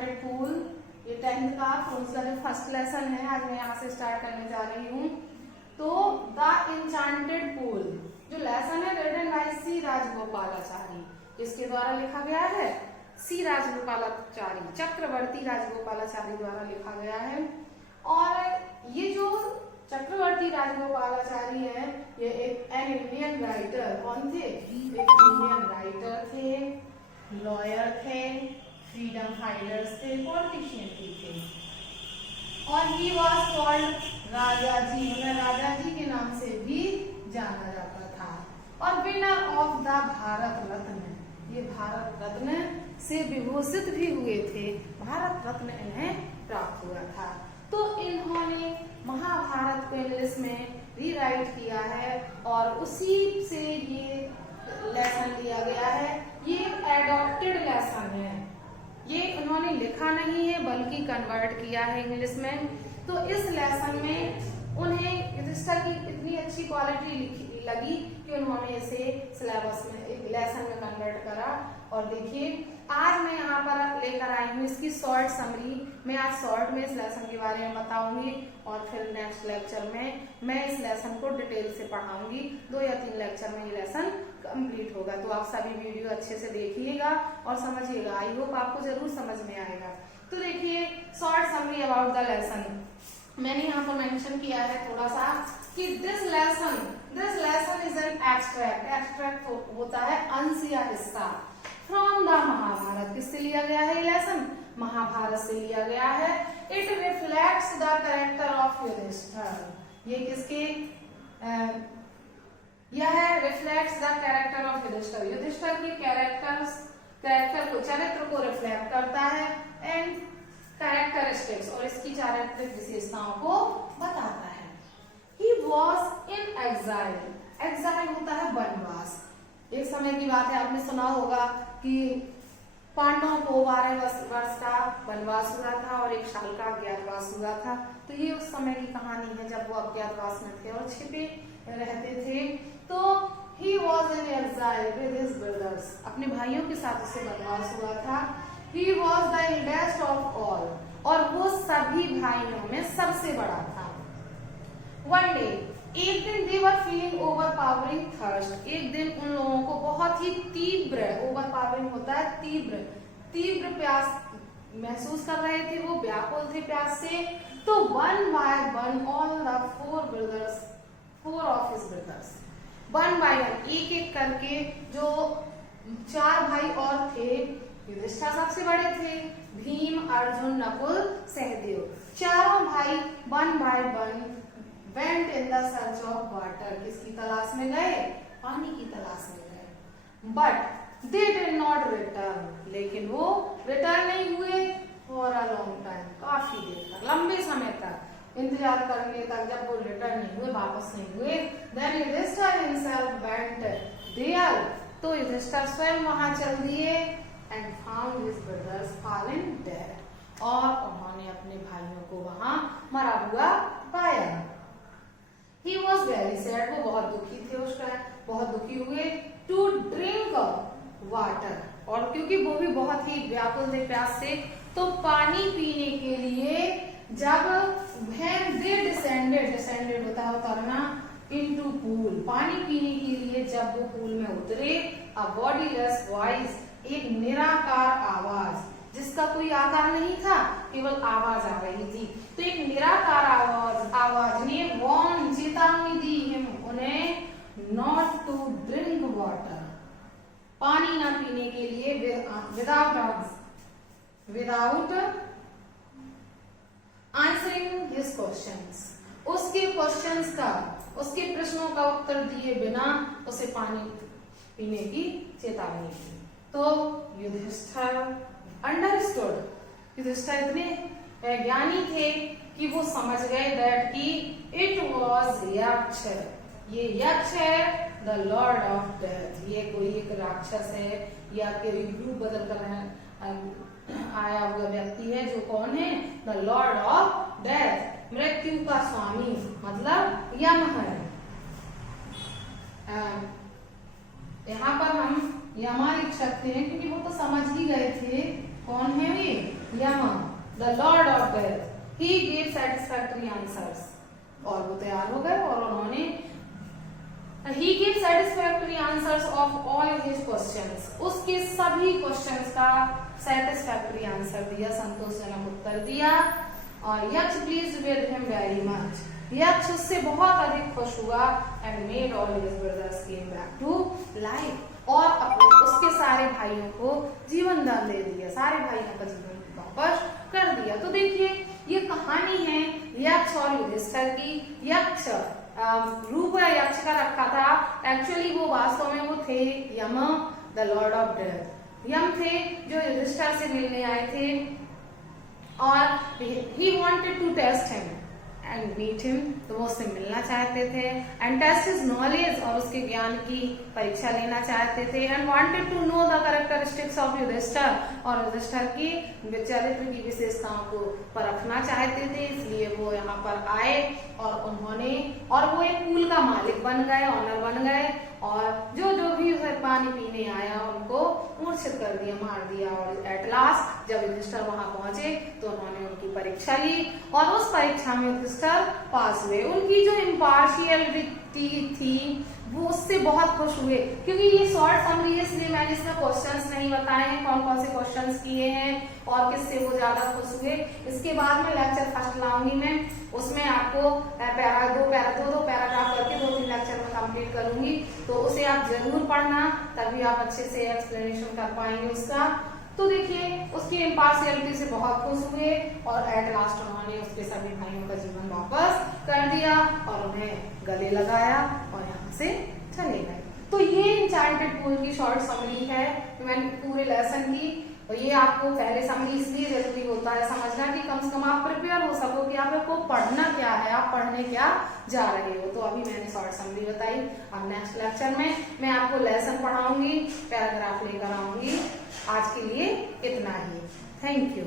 Enchanted pool, ये 10th का फ्रोन्स का जो फर्स्ट लेसन है, आज मैं यहाँ से स्टार्ट करने जा रही हूँ। तो द एनचांटेड पूल जो लेसन है रिटन बाय सी राजगोपालाचारी, किसके द्वारा लिखा गया है? सी राजगोपालाचारी, चक्रवर्ती राजगोपालाचारी द्वारा लिखा गया है। और ये जो चक्रवर्ती राजगोपालाचारी है, ये एक एन इंडियन राइटर, कौन थे? एक इंडियन राइटर थे, लॉयर थे, फ्रीडम फाइटर्स थे, पॉलिटिशियन भी थे। और ही वॉज कॉल्ड राजा जी, उन्हें राजा जी के नाम से भी जाना जाता था। और winner of the Bharat Ratna, ये भारत रत्न से विभूषित भी हुए थे, भारत रत्न इन्हें प्राप्त हुआ था। तो इन्होंने महाभारत को इंग्लिश में रीराइट किया है और उसी से ये लेसन लिया गया है। ये एडॉप्टेड लेसन है, ये उन्होंने लिखा नहीं है बल्कि कन्वर्ट किया है इंग्लिश में। तो इस लेसन में उन्हें युधिष्ठिर की इतनी अच्छी क्वालिटी लगी कि उन्होंने इसे सिलेबस में एक लेसन में कन्वर्ट करा। और देखिए आज मैं यहाँ पर लेकर आई हूँ इसकी शॉर्ट समरी। मैं आज शॉर्ट में इस लेसन के बारे में बताऊंगी और फिर नेक्स्ट लेक्चर में मैं इस लेसन को डिटेल से पढ़ाऊंगी। 2 या 3 लेक्चर में ये लेसन कंप्लीट होगा। तो आप सभी वीडियो अच्छे से देखिएगा और समझिएगा। आई होप आपको जरूर समझ में आएगा। तो देखिए short summary about the lesson, मैंने यहाँ पर मेंशन किया है थोड़ा सा कि this lesson is an extract. Extract होता है अंश या हिस्सा फ्रॉम द महाभारत। किससे लिया गया है ये लेसन? महाभारत से लिया गया है। It reflects the character of Yudhishthira. ये किसके यह reflects the character of Yudhishthira, Yudhishthira के कैरेक्टर को, चरित्र को रिफ्लेक्ट करता है। एंड कैरेक्टरिस्टिक्स, और इसकी चारित्रिक विशेषताओं को बताता है। He was in exile. Exile होता है वनवास। एक समय की बात है, आपने सुना होगा कि पांडवों को 12 वर्ष का वनवास हुआ था और 1 साल का अज्ञातवास हुआ था। तो ये उस समय की कहानी है जब वो अज्ञातवास में थे और छिपे रहते थे। तो he was in exile with his brothers, अपने भाइयों के साथ उसे वनवास हुआ था। He was the eldest of all, और वो सभी भाइयों में सबसे बड़ा था। One day, एक दिन they were feeling overpowering thirst, एक दिन उन लोगों को बहुत ही तीव्र, overpowering होता है तीव्र प्यास महसूस कर रहे थे, वो व्याकुल थे प्यास से। तो one by one all the 4 of his brothers, one by one एक करके जो 4 भाई और थे, युधिष्ठिर सबसे बड़े थे, भीम, अर्जुन, नकुल, सहदेव, चारों भाई one by one went in the search of water, किसकी तलाश में गए? पानी की तलाश में गए। But they did not return, लेकिन वो रिटर्न नहीं हुए फॉर अ लॉन्ग टाइम, काफी देर तक, लंबे समय तक इंतजार करने तक, जब वो रिटर्न नहीं हुए, वापस नहीं हुए। Then Yudhishthira himself went there, तो युधिष्ठिर स्वयं वहां चल दिए। And found his brothers fallen dead, और उन्होंने अपने भाइयों को वहां मरा हुआ पाया। He was very sad, वो बहुत दुखी थे उस टाइम, बहुत दुखी हुए। To drink water, और क्योंकि वो भी बहुत ही व्याकुल थे प्यास से, तो पानी पीने के लिए जब when they descended होता है उतरना, into pool, पानी पीने के लिए जब वो पूल में उतरे, a bodiless voice, एक निराकार आवाज, जिसका कोई आकार नहीं था, केवल आवाज आ रही थी। तो एक निराकार आवाज ने वार्न, चेतावनी दी हिम, उन्हें, नॉट टू ड्रिंक वाटर, पानी ना पीने के लिए, विदाउट आंसरिंग हिज क्वेश्चंस, उसके क्वेश्चंस का, उसके प्रश्नों का उत्तर दिए बिना उसे पानी पीने की चेतावनी दी। तो युधिष्ठिर अंडरस्टूड, युधिष्ठिर इतने ज्ञानी थे कि वो समझ गए दैट कि इट वाज यक्ष, ये यक्ष है, द लॉर्ड ऑफ डेथ, ये कोई एक राक्षस है या कोई रूप बदल कर आया हुआ व्यक्ति है, जो कौन है? द लॉर्ड ऑफ डेथ, मृत्यु का स्वामी, मतलब यम है। यहाँ पर हम यमा लिख सकते हैं क्योंकि वो तो समझ ही गए थे कौन है वे, Yama the lord of death he give satisfactory answers. और वो तैयार हो गए और उन्होंने He gave satisfactory answers of all his questions. उसके सभी क्वेश्चंस का satisfactory आंसर दिया, संतोषजनक उत्तर दिया। और यक्ष pleased with him very much. यक्ष उससे बहुत अधिक खुश हुआ and made all his brothers came back to life. और अपने उसके सारे भाइयों को जीवन दान दे दिया, सारे भाइयों का जीवन वापस कर दिया। तो देखिए ये कहानी है यक्ष और युधिष्ठिर की। यक्ष रूप यक्ष का रखा था, एक्चुअली वो वास्तव में वो थे Yama the lord of death. Yama थे जो युधिष्ठिर से मिलने आए थे और he wanted to test him and meet him, तो वो उससे मिलना चाहते थे एंड टेस्ट हिज नॉलेज, और उसके ज्ञान की परीक्षा लेना चाहते थे and wanted to know the characteristics of Yudhishthira, और युधिष्ठिर की चरित्र की विशेषताओं को परखना चाहते थे। इसलिए वो यहाँ पर आए और उन्होंने, और वो एक पूल का मालिक बन गए, ऑनर बन गए, और जो जो भी उसे पानी पीने आया उनको मूर्छित कर दिया, मार दिया। और एट लास्ट जब युधिष्ठिर वहां पहुंचे तो उन्होंने उनकी परीक्षा ली और उस परीक्षा में युधिष्ठिर पास हुए। उनकी जो इम्पार्शियलिटी थी वो उससे बहुत खुश हुए, क्योंकि ये शॉर्ट समरी है इसलिए मैंने इसमें क्वेश्चंस नहीं बताए हैं, कौन कौन से क्वेश्चंस किए हैं और किससे वो ज्यादा खुश हुए। इसके बाद में लेक्चर फर्स्ट लाऊंगी मैं, उसमें आपको दो पैराग्राफ करके 2-3 लेक्चर में कंप्लीट करूंगी, तो उसे आप जरूर पढ़ना, तभी आप अच्छे से एक्सप्लेनेशन कर पाएंगे उसका। तो देखिए उसकी इम्पार्शियलिटी से बहुत खुश हुए और एट लास्ट उन्होंने उसके सभी भाइयों का जीवन वापस कर दिया और उन्हें गले लगाया और यहाँ से चले गए। तो ये एन्चेंटेड पूल की शॉर्ट समरी है मैंने पूरे लेसन की। और ये आपको पहले समरी इसलिए जरूरी होता है समझना कि कम से कम आप प्रिपेयर हो सको कि आपको पढ़ना क्या है, आप पढ़ने क्या जा रहे हो। तो अभी मैंने शॉर्ट समरी बताई, अब नेक्स्ट लेक्चर में मैं आपको लेसन पढ़ाऊंगी, पैराग्राफ लेकर आऊंगी। आज के लिए इतना ही, थैंक यू।